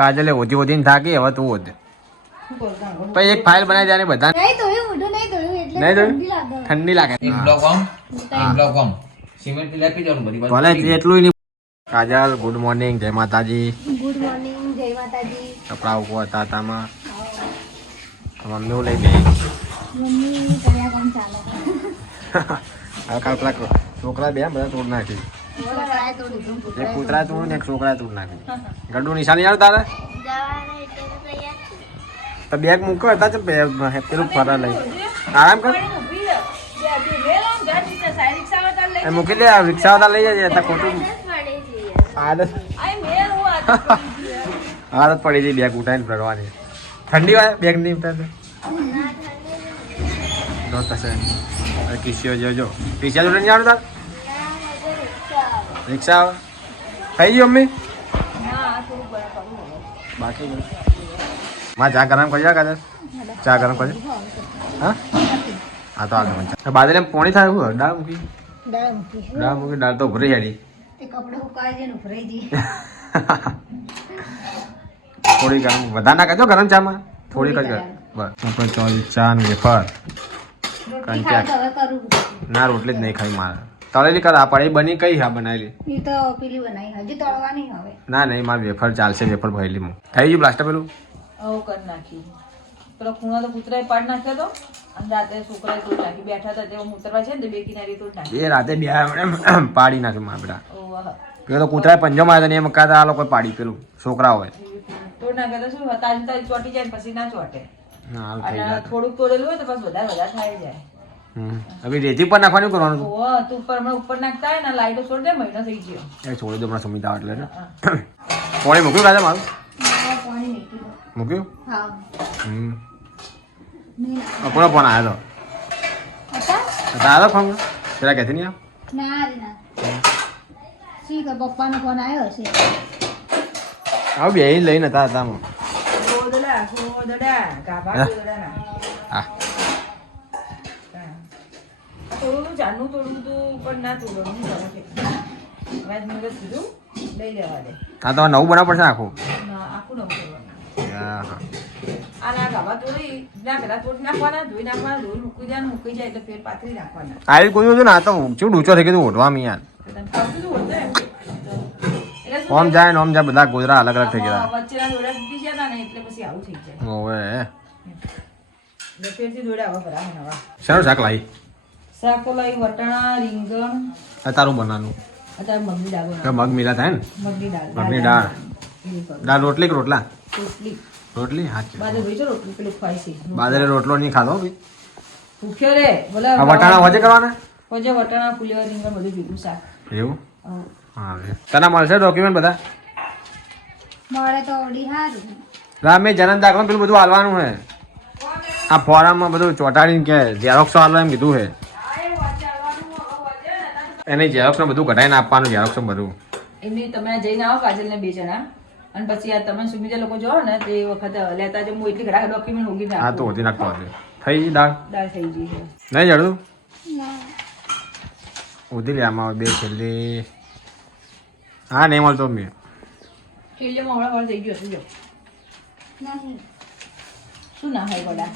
કાજલે ઓધી ઓધીને થાકી હવે તું ઓધ પછી એક ફાઇલ બનાવી દે બધા નહીં ધોયું ઠંડી લાગે એક બ્લોક ઓમ સિમેન્ટ લેપી જવાનું બધી બાજુ. ભલે એટલું નહીં. કાજલ ગુડ મોર્નિંગ, જય માતાજી. ગુડ મોર્નિંગ, જય માતાજી. કપડા ઉભો હતા તામાં મમ્મી લઈ ગઈ. મમ્મી કયા કામ ચાલે હવે કાલ પેલા છોકરા બે બધા તોડ નાખી. એક કૂતરા તું ને એક છોકરા તોડ નાખી. ગડું નિશાની આવે તારે તો બેગ મૂકો હતા પેલું ફરા લઈ આરામ કર મૂકી દે. રિક્ષા વાળા લઈ જાય હતા ખોટું આદત આદત પડી જઈ બેગ ઉઠાઈને ફરવાની. ઠંડી હોય બેગ નહીં ઉઠાય તો થશે. કિસ્યો જોજો કિસ્યા જોડે નહીં આવડે તાર રિક્ષા આવે થઈ ગયું મમ્મી બાકી માં ચા ગરમ કરી કાદર ચા ગરમ કરી હા હા તો આગળ બાદલ એમ પોણી થાય શું દાળ મૂકી દાળ તો ભરી હેડી થોડી ગરમ વધારે ના કરજો ગરમ ચામાં થોડી કરજો બસ આપણે ચોરી ચા ને વેફર ના રોટલી જ નહીં ખાઈ મારે તળેલી કર પડે બની કઈ હા બનાવેલી ના નહીં મારે વેફર ચાલશે વેફર ભરેલી હું થઈ ગયું પ્લાસ્ટર પેલું આવું કરી નાખી પેલો ખૂણો તો કૂતરાએ પાડ નાખ્યો હતો અને રાતે છોકરાએ તોડ નાખી બેઠા હતા તેઓ મૂતરવા છે ને બે કિનારી તોડ નાખી એ રાતે બે પાડી નાખ્યું મારા બેટા ઓહ પેલો તો કૂતરાએ પંજો માર્યો ને એમ કાતા આ લોકો પાડી પેલું છોકરા હોય તોડ નાખ્યા તો શું તાજી તાજી ચોટી જાય ને પછી ના ચોટે ના થઈ અને જાય થોડુંક તોડેલું હોય તો પછી વધારે થાય જાય હવે રેતી પર નાખવાનું કરવાનું ઓહ તું ઉપર હમણાં ઉપર નાખતા હોય ને લાઈટો છોડ દે મહિનો થઈ ગયો એ છોડી દો હમણાં સુમિતા એટલે ને પોણી મૂક્યું કાજે મારું મૂક્યું કોનો ફોન આવ્યો તો આવ્યો ફોન પેલા ક્યાંથી નહીં પપ્પાનો ફોન આવ્યો હશે આવ બે લઈને હતા હતામાં ગોદડા ગાભા ગોદડાના હા થોડું જાનું થોડું તું પણ ના તોડવાનું મેં મુરત કીધું લઈ લેવા દે હા તો નવું બનાવવું પડશે આખું ના આખું નવું કરવાનું હા આ ના ગાભા તોડી ના પેલા તોડી નાખવાના ધોઈ નાખવાના ધોઈ મૂકી દેવાનું મૂકી જાય એટલે ફેર પાથરી નાખવાના આવી કોઈ હતું ને આ તો ચેવું ડૂચો થઈ ગયું ઓઢવા મી યાર તને ફાવતું હતું હોતે એટલે શું ઓમ જાય ને ઓમ જાય બધા ગોદરા અલગ અલગ થઈ ગયા વચ્ચેના દોડા તૂટી જતા ને એટલે પછી આવું થઈ જાય ઓવે એટલે ફેરથી દોડા આવા ભરાવા નવા શાનું શાક લાવી શાક તો લાવી વટાણા રીંગણ આ તારું બનાવવાનું અત્યારે મગની દાળ કે મગ મિલા થાય ને મગની દાળ મગની દાળ દાળ રોટલી કે રોટલા રોટલી રોટલી હા બાજુ ભાઈ જો રોટલી પેલું ખાય છે બાજરે રોટલો નહીં ખાધો ભાઈ ભૂખ્યો રે બોલા આ વટાણા વજે કરવાના વજે વટાણા ફુલેવા રીંગણ બધું ભેગું શાક એવું હા તને મળશે ડોક્યુમેન્ટ બધા મળે તો ઓડી હારું રામે જન્મ દાખલા પેલું બધું હાલવાનું હે આ ફોરમમાં બધું ચોટાડીને કે ઝેરોક્સ હાલવા એમ કીધું હે એને ઝેરોક્સ બધું કઢાઈને આપવાનું ઝેરોક્સ બધું એમની તમે જઈને આવો કાજલ ને બે જણા અને પછી આ તમે સુમિતા લોકો જો ને તે વખત લેતા જો હું એટલી ઘણા ડોક્યુમેન્ટ ઉગી હા તો હોતી નાખતો હતી થઈ ગઈ દાળ દાળ થઈ ગઈ છે નહીં જડતું ઉધી લે આમાં બે છેલ્લી હા નહીં મળતો મેં છેલ્લેમાં હમણાં થઈ ગયો શું જો શું ના હોય ગોડા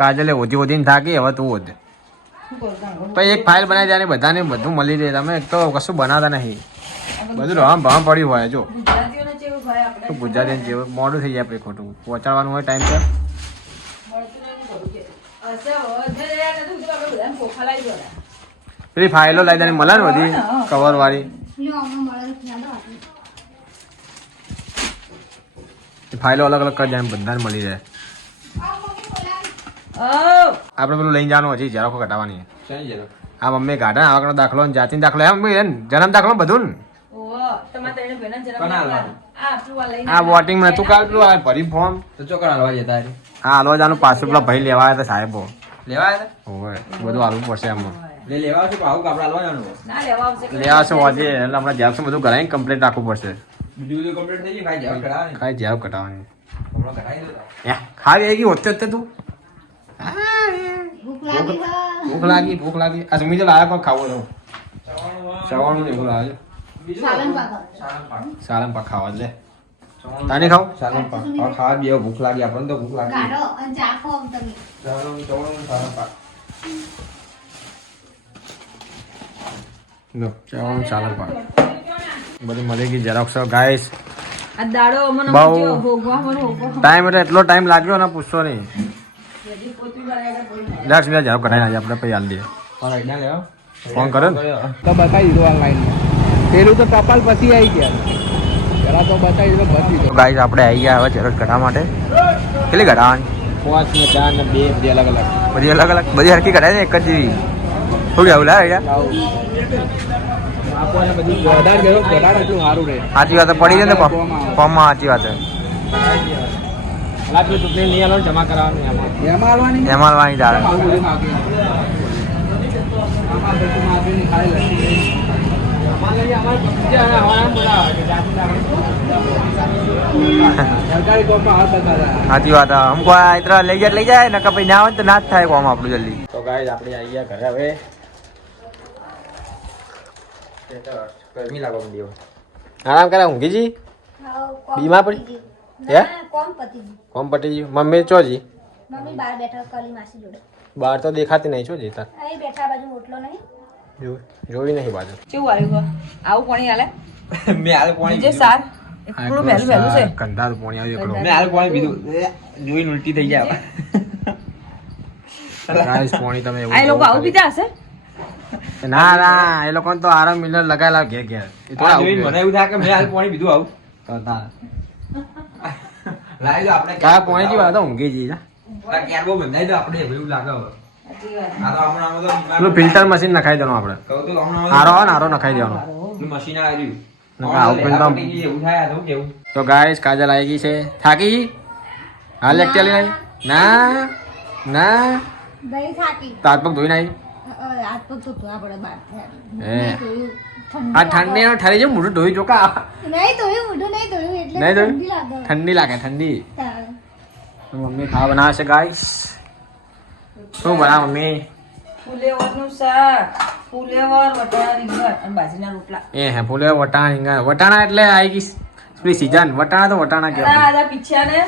કાજલે ઓધી ઓધીને થાકી હવે તું ઓધ શું કરું પછી એક ફાઇલ બનાવી દે બધાને બધું મળી રહે તમે એક તો કશું બનાવતા નહીં બધું રમ ભમ પડ્યું હોય જો ગુજરાતીઓને જેવું ભાઈ આપણે તો ગુજરાતી જેવું મોડું થઈ જાય પછી ખોટું પહોંચાડવાનું હોય ટાઈમ પર મળતું નહીં કરું કે અચ્છા વધે યાર નથી તો આપણે બધાને કોખા લાવી દો પેલી ફાઇલો લાવી દે મળે ને બધી કવર વાળી ફાઇલો અલગ અલગ કરી જાય બધાને મળી જાય આપણે પેલું લઈને જવાનું હજી ઝેરોકો કટાવવાની હા મમ્મી કાઢા આવા દાખલો જાતિનો દાખલો એમ જન્મ દાખલો બધું ને આ વોટિંગ માં તું કાલ પેલું ભરી ફોર્મ તો ચોકડ હાલવા જતા રે હા હાલવા જવાનું પાછું પેલા ભાઈ લેવા આવ્યા હતા સાહેબો લેવા આવ્યા હોય બધું હાલવું પડશે આમાં લે લેવા આવશે આવું કાપડ હાલવા જવાનું ના લેવા આવશે લેવા છે વાજે એટલે હમણાં ઝેરોક્સ બધું કરાવીને કમ્પ્લીટ રાખવું પડશે બીજું કમ્પ્લીટ થઈ ગયું ખાઈ જાવ કરાવવાની ખાઈ ઝેરોક્સ કટાવવાની હમણાં કરાવી દો ખાવી આવી ગઈ હોતે હોતે તું ભૂખ લાગી ભૂખ લાગી આ સમી લાયા કોઈ ખાવો તો ચવાણું એવું લાવે સાલન પાક સાલમ પા ખાવા લે તાને ખાવ સાલન પાક ખાવા બે ભૂખ લાગી આપણને તો ભૂખ લાગી ગાડો અને ચા ખાઓ આમ તમે. સાલન સાલન પાક લો ચાવવાનું સાલન પાક બધી મળી ગઈ ઝેરોક્સ ગાઈસ આ દાડો અમને બહુ પૂછ્યો, ભોગવા મને ભોગવા. ટાઈમ એટલે એટલો ટાઈમ લાગ્યો ને પૂછશો નહીં હજી પોતું બરાબર બોલ. 10 મિનિટ ઝેરોક્સ કઢાઈને આજે આપણે પછી હાલ દઈએ પણ આઈડા લેવો ફોન કર્યો ને તો બતાવી દીધું ઓનલાઈનમાં પેલું તો ટપાલ પછી આવી ગયા પેલા તો બતાવી દીધું પછી તો ગાઈસ આપણે આવી ગયા હવે ઝેરોક્સ કઢાવવા માટે કેટલી કઢાવવાની 5 ને 4 ને 2 બધી અલગ અલગ બધી અલગ અલગ બધી હરકી કઢાય ને એક જ જેવી શું કેવું લા યાર આપણને બધું વધારે જરૂર વધારે એટલું સારું રહે સાચી વાત પડી જાય ને ફોર્મમાં સાચી વાત લાખ રૂપિયા નહીં આલો જમા કરાવવાનું એમાં એમાં આવવાની એમાં હાલવાની દાળ આવું બધું માગી આમાં બધું માગીને ખાઈ લે સરકારી કોર્ટમાં હાથ બતાવ્યા સાચી વાત અમુક ઇતરા લઈ જાય નકર પછી ના હોય તો ના જ થાય કોમ આપણું જલ્દી તો ગાઈસ આપણે આવી ગયા ઘરે હવે ગરમી લાગવા માંડી હવે. આરામ કરે ઊંઘી જી હાઉ, કોમ બીમાર પતી પડી? ગયું. હે? ના, કોમ પતી ગયું. કોમ પટી ગયું મમ્મી ચો જી મમ્મી બહાર બેઠા કલી માસી જોડે. બહાર તો દેખાતી નહીં છો જી તાર અહીં બેઠા બાજુ ઓટલો નહીં. જોઈ નહીં બાજુ કેવું આવ્યું હો? આવું કોણી હાલે મેં હાલ પાણી જે સાર એકલું વહેલું વહેલું છે કંધાર પોણી આવ્યું એકડો મેં હાલ પાણી પીધું જોઈને ઉલટી થઈ જાય ગાઈસ પોણી તમે એવું આ એ લોકો આવું પીતા હશે ના ના એ લોકોને તો આરામ મિલર લગાયેલા ઘેર ઘેર એ તો આવું જોઈને મને એવું થાય કે મેં હાલ પાણી પીધું આવું તો તાર લાવી દો આપણે કા પોણી જી વાત ઊંઘી જી કેરબો બંધાઈ દો આપણે એવું લાગે હવે સાચી વાત. આ તો હમણાં તો પેલું ફિલ્ટર મશીન નખાઈ દેવાનું આપણે કહું તો હમણાં આરો આવે ને આરો નખાઈ દેવાનો મશીન આવ્યું નકા આવું પણ તમ- એવું થાય આ તો કેવું તો ગાઈસ કાજલ આવી ગઈ છે થાકી ગઈ? હાલ એકટી લઈને આવી ના ના દહીં થાકી. તાર પગ ધોઈને આવી હાથ પગ તો ધોવા પડે બહાર. હે. નહીં ધોયું. આ ઠંડી ઠરી જાય મોઢું ધોઈ ચોકા નહીં ધોયું, મોઢું નહીં ધોયું એટલે નહીં ધોયું? ઠંડી લાગે. ઠંડી લાગે ઠંડી તારે. તો મમ્મી ખાવા બનાવે છે ગાઈસ શું બનાવે મમ્મી ફુલેવરનું શાક ફુલેવર વટાણા રીંગણ અને બાજરીના રોટલા એ હે ફૂલે વટાણા રીંગણ વટાણા એટલે આવી ગઈ પેલી સીઝન વટાણા તો વટાણા અને કહેવાય આ પીછ્યા ને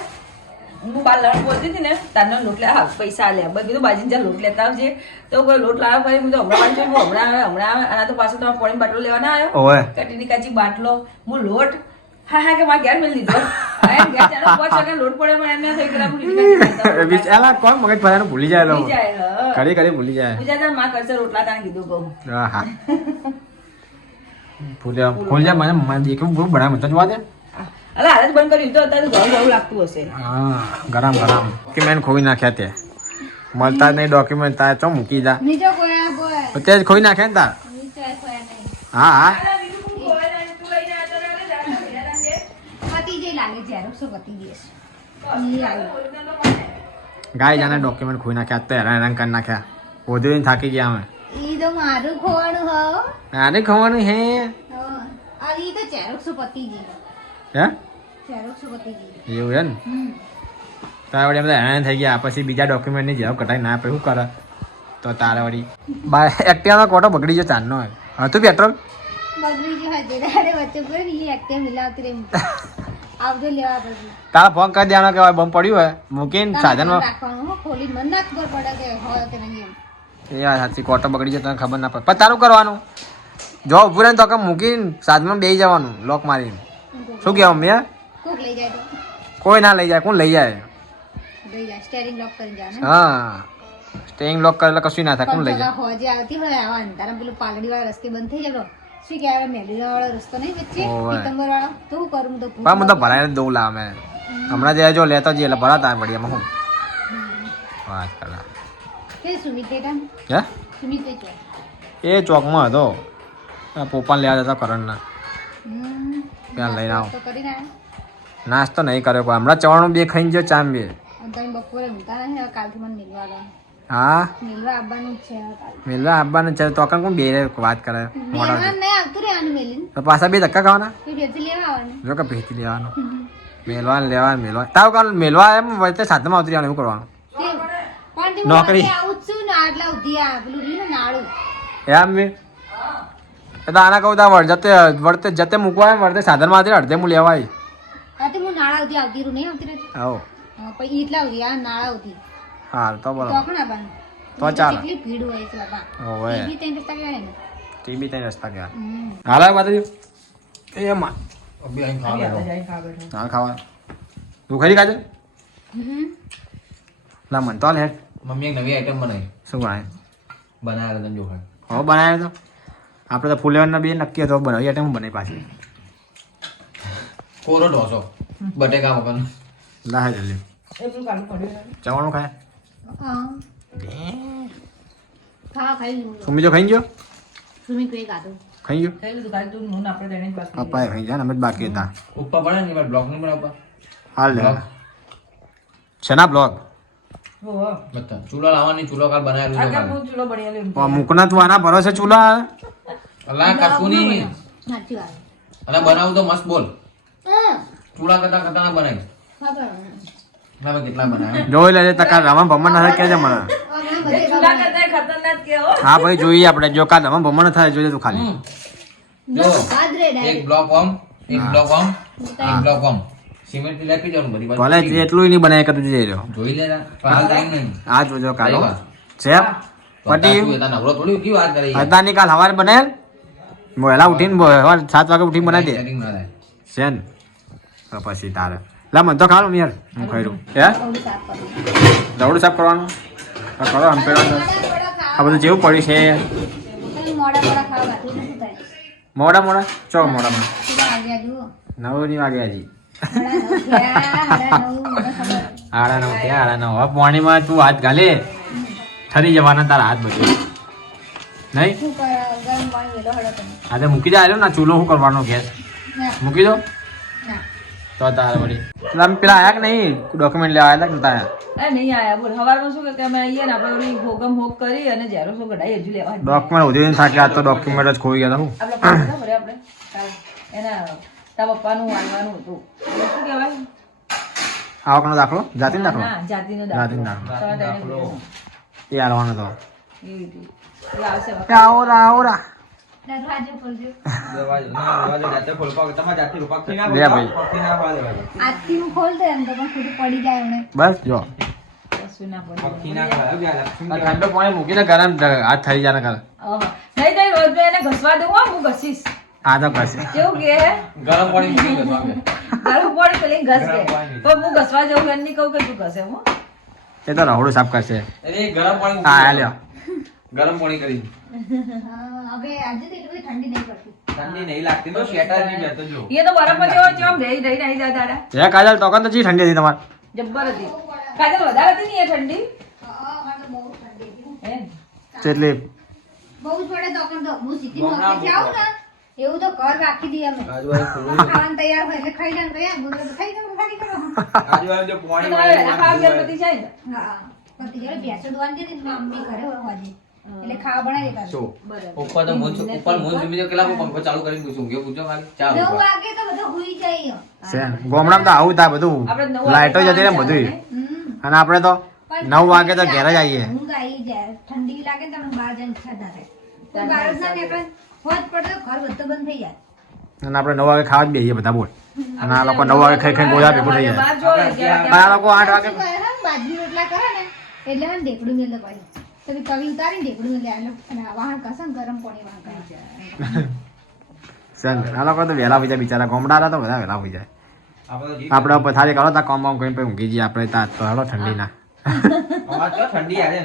હું બાર લણ બોલતી હતી ને તારના લોટ લે હા પૈસા લે બધું કીધું બાજી જ્યાં લોટ લેતા આવજે તો કોઈ લોટ લાવ્યો ફરી હું તો હમણાં જોયું હમણાં આવે અને આ તો પાછો તમારે પોણી બાટલો લેવાના આવ્યો ઓવે કટીની કાચી બાટલો હું લોટ હા કે મારે ઘેર મેળ લીધો એમ ઘેર ચાલો 5 વાગે લોટ પડે પણ એમને થઈ ગયા કટીની કાચી એલા કોણ મગજ ફરાનું ભૂલી જાય લોકો ભૂલી જાય હા. ઘડી ઘડી ભૂલી જાય બીજા તાર માં કરશે રોટલા તાને કીધું કહું હા હા ફૂલ જાય મને દેખું બહુ બડા મત જોવા દે અરે હાલ જ બંધ કર્યું તો અત્યારે ઘણું ઘણું લાગતું હશે હા ગરમ ગરમ ડોક્યુમેન્ટ ખોઈ નાખ્યા તે મળતા જ નહીં ડોક્યુમેન્ટ તાર ચો મૂકી જા નીચે કોયા બોય. તો તે જ ખોઈ નાખ્યા ને તાર નીચે કોયા નહીં. હા હા પતી જઈ લાગે જ્યારે શું પતી જશે. ઈ આવ્યું. ગાય જાને ડોક્યુમેન્ટ ખોઈ નાખ્યા તો હેરાન કરી નાખ્યા વધુ થાકી ગયા અમે ઈ તો મારું ખોવાનું હો. આને ખવાનું હે હા. આ ઈ તો ચેરોક્સ પતી ગઈ. હે ચેરોક્સ પતી ગઈ. એવું હે ને હમ. તારા વળી બધા હેરાન થઈ ગયા પછી બીજા ડોક્યુમેન્ટની જેવ કટાઈ ના આપે શું કરે તો તારા વળી એક્ટિવાનો કોટો બગડી ગયો ચાંદનો હતું પેટ્રોલ બગડી ગયું હજે દાડે વચ્ચે કોઈ ઈ એક્ટિવ મિલાવતી રહી. આવજો લેવા પછી. તારા ફોન કરી દેવાનો કે બમ પડ્યું હોય મૂકીને સાધનમાં રાખવાનું હો, ખોલી મને ના ખબર પડે કે હોય કે નહીં એમ. એ યાર સાચી કોટો બગડી જાય તને ખબર ના પડે પણ તારું કરવાનું જો ઉભું રહે ને તો કે મૂકીને સાધનમાં બેસી જવાનું લોક મારીને શું કહેવા મમ્મી કોક લઈ જાય તો કોઈ ના લઈ જાય કોણ લઈ જાય લઈ જાય સ્ટેરિંગ લોક કરી જાય ને. હા સ્ટેઇંગ લોક કરેલા કશું ના થાય કોણ લઈ જાય હોજે આવતી હોય આવા અંધારા પેલું પાલડી વાળા રસ્તે બંધ થઈ જાય શું કહેવાય મેલીના વાળો રસ્તો નહીં વચ્ચે ઓવે. પીતંબર વાળો તો શું કરું હું તો પણ હું તો ભરાઈને જ દઉં લા અમે હમણાં જે જો લેતો જઈએ એટલે ભરાતા પડી એમાં હું વાત કરા કે સુમિત બેટા હે સુમિત એ ચોક. એ ચોકમાં હતો આ પોપાને લેવા જતા કરણના હમ. ત્યાં લઈને આવો તો કરીને આવ્યા. નાસ્તો નહીં કર્યો પણ હમણાં ચવાણું બે ખાઈને જો ચામ બે અને તમે બપોરે ઊંઘતા નહીં હવે કાલથી મને મિલવા આવવાનું. હા મિલવા આવવાનું જ છે હવે કાલે. મેલવા આવવાનું છે તો કોણ બે વાત કરે મોડા મેલવાનું નહીં આવતું રહેવાનું મેલીને તો પાછા બે ધક્કા ખાવાના તો ઘેરથી લેવા આવવાનું. જો કે ભેતી લેવાનું મેલવાનું લેવાનું મેલવા તારું કાલ મેલવા એમ વચ્ચે સાધનમાં ઉતરી આવવાનું એવું કરવાનું પણ તે હું નોકરી. રાતે આવું જ છું ને આટલા ઉધી આ પેલું રહ્યું ને નાળું. એમ મેં એ તો આના કહું તા વળતે જતે મૂકવા આવે વળતે સાધનમાં હતી અડધે હું લેવાય આ તે હું આવતી આવતી રૂ નહીં આવતી રહેતી આવો પછી એટલા સુધી આ નાળા આવતી હાલ તો બોલો તોકણા બન તો ચાલે. કેટલી ભીડ હોય છે બાપા ઓવે એ બી ત્રણ રસ્તા કહેવાય ને ટીબી તઈ રસ્તા ગયા હમ. હાલ આવે બાજુ એમાં અભી અહીં ખાવા બેઠો. જાય ખાવા બેઠો હા ખાવા તું ખરી કાજલ હમ. લા મન તો હાલ હેડ મમ્મી એક નવી આઈટમ બનાવી શું બનાવે બનાવેલા તમે જો ખાય. હવે બનાવ્યો તો આપણે તો ફૂલેવરના બે નક્કી હતો બનાવી એટલે હું બનાવી પાછી કોરો ઢોસો બટેકા વગરનો. લા હે જલ્દી એ પેલું કાલું પડ્યું ચવાણું ખાય હા ખાવા ખાઈ લીધું સુમી જો ખાઈ ગયો સુમી કોઈ ગાધું ખાઈ ગયો થઈ ગયું કાલે તું નૂન આપણે તેને જ બાકી પપ્પાએ ખાઈ ગયા ને અમે જ બાકી હતા ઉપર પડે ને એમાં બ્લોક નહીં બનાવવા. હાલ લે બ્લોક. શેના બ્લોગ ઓહો બધા ચૂલો લાવવાની ચૂલો કાલ બનાવેલું છે આગળ કાલે. બહુ ચૂલો બળિયા મૂકના તું આના ભરોસે ચૂલા અલા કશું નહીં. સાચી વાત અને બનાવું તો મસ્ત બોલ. હા ચૂલા કરતા કરતા ના બનાવી. ખબર ના ભાઈ કેટલા બનાવે. જોઈ લેજે તકા રમણ ભમણ ના થાય કે મને એ ચૂલા કરતા ખતરનાક કે હો હા ભાઈ જોઈએ આપણે જો કાલ રમણ ભમણ ના થાય જોઈએ તું ખાલી હમ. જો એક બ્લોક ઓમ એક બ્લોક ઓમ એક બ્લોક ઓમ સિમેન્ટ થી લેપી જવાનું બધી બાજુ. ભલે એટલું નહીં બનાય કે તું જઈ રહ્યો જોઈ લેના હાલ ટાઈમ નહીં. આ જોજો કાલો કઈ વાત? છે તો પટી તું એતા નવરો થોડી કેવી વાત કરી. હતા ની કાલ સવારે બનાવેલ વહેલા ઉઠીને સવાર 7 વાગે ઉઠીને બનાવી દે Setting ના થાય. છે ને તો પછી તારે લા મને તો ખાવાનું યાર હું ખાઈ રહ્યું હે દવડું સાફ કરવાનું તો કરો આમ પેલા આ બધું જેવું પડ્યું છે મોડા મોડા ખાવા ગાધું શું થાય મોડા મોડા ચો મોડામાં કેટલા વાગ્યા જુઓ 9 વાગે હજી સાડા 9 મને ખબર આડા 9 થયા આડા 9 હવે પાણીમાં તું હાથ ગાલે ઠરી જવાના તારા હાથ બધું નહીં શું કરે ગરમ પાણી વેલો હળો તમે આજે મૂકી દે આલ્યો ના ચૂલો શું કરવાનો ગેસ ના મૂકી દો ના તો તારે વળી પેલા આયા કે નહીં ડોક્યુમેન્ટ લેવા આવ્યા હતા કે નતા એ નહીં આયા બોલ હવારનું શું કે અમે આવીએ ને આપણે ઓલી ભોગમ ભોગ કરી અને ઝેરો શું કઢાઈ હજુ લેવા ડોક્યુમેન્ટ ઉધી થાકે આ તો ડોક્યુમેન્ટ જ ખોઈ ગયા હતા હું આપણે પાછા હતા ભરે આપણે કાલે. એના તારા પપ્પાનું વાળવાનું હતું એટલે શું કહેવાય આવકનો દાખલો જાતિનો દાખલો ના જાતિનો જાતિનો દાખલો દાખલો. સવા ત્રણે લીધો. એ હાલવાનો તો એવી રીતે એ આવશે હવે. આવરા આવરા દરવાજો ખોલજો લે ભાઈ આજથી હું ખોલ દે એમ તો પણ ખોટું પડી જાય એમને બસ જો કશું ના પડે. આ ઠંડો પાણી મૂકીને ગરમ હાથ થઈ જાય ને કર ઓહો. નહીં નહીં રોજ તો એને ઘસવા દઉં હો, હું ઘસીશ આ તો કશે કેવું કે ગરમ પાણી મૂકી દો સામે. ગરમ પાણી પેલી ઘસ દે પણ હું ઘસવા જવું કે નહીં કહું કે તું ઘસે હું એ તો રહોડું સાફ કરશે અરે ગરમ પાણી હા મૂકી દો. લ્યો ગરમ પાણી કરી હવે આજે તો એટલી બધી ઠંડી નહીં પડતી ઠંડી નહીં લાગતી તો સ્વેટર ની બેતો જો એ તો બરફ જેવો છે આમ રહી રહી નહીં જાય દાડા હે કાજલ તો કન તો જી ઠંડી હતી તમારે જબ્બર હતી કાજલ વધારે હતી ને એ ઠંડી હા અમારે તો બહુ ઠંડી હતી હે એટલે બહુ જ પડે તો પણ તો હું સીધી નોકરીથી આવું ને એવું તો ઘર રાખી દઈએ અમે આજુબાજુ ખુલ્લું ખાવાનું તૈયાર હોય એટલે ખાઈ જાય તૈયાર બોલો તો ખાઈ જાવ ખાલી કરો આજુબાજુ જો પાણી તમારે વહેલા ખાવા ગયા બધી જાય ને હા પણ તીજે ભેંસો દોવાની જતી ને મમ્મી ઘરે હોય હોજે એટલે ખાવા બનાવી દેતા શું બરાબર ઉપર તો મૂંછ ઉપર મૂંછ બીજો કેટલા પંખો ચાલુ કરીને પૂછું કે પૂછો ખાલી 4 9 ઉપર વાગે તો બધો હુઈ જાય છે ગામડામાં તો આવું થાય બધું આપણે 9 લાઈટો જતી રહે ને બધું હમ અને આપણે તો 9 વાગે તો ઘેર જ આવીએ ઊંઘ આવી જાય ઠંડી લાગે ને તમને બહાર જઈને ઈચ્છા ના થાય તો બહાર જ ના નીકળે હોજ પડે તો ઘર બધું બંધ થઈ જાય અને આપણે 9 વાગે ખાવા જ બેસીએ બધા બોલ અને આ લોકો 9 વાગે ખાઈ ખાઈ ગોળા ભેગું થઈ જાય બહાર જોવે કે અને આ લોકો 8 વાગે શું કરે છે? બાજરી રોટલા કરે ને એટલે હે ને ઢેકડું મેલે પાડી તો બી તવી ઉતારીને ઢેકડું મેલે આલો અને આ વાહણ કસે ને ગરમ પાણી વાહણ કરે ચાલ આ લોકો તો વહેલા હોય જાય બિચારા ગામડા તો બધા વહેલા હોય જાય આપણે પથારી કરો તા કામ બામ કરીને પછી ઊંઘી જઈએ આપણે ત્યાં તો હેડો ઠંડી ના ઠંડી આવે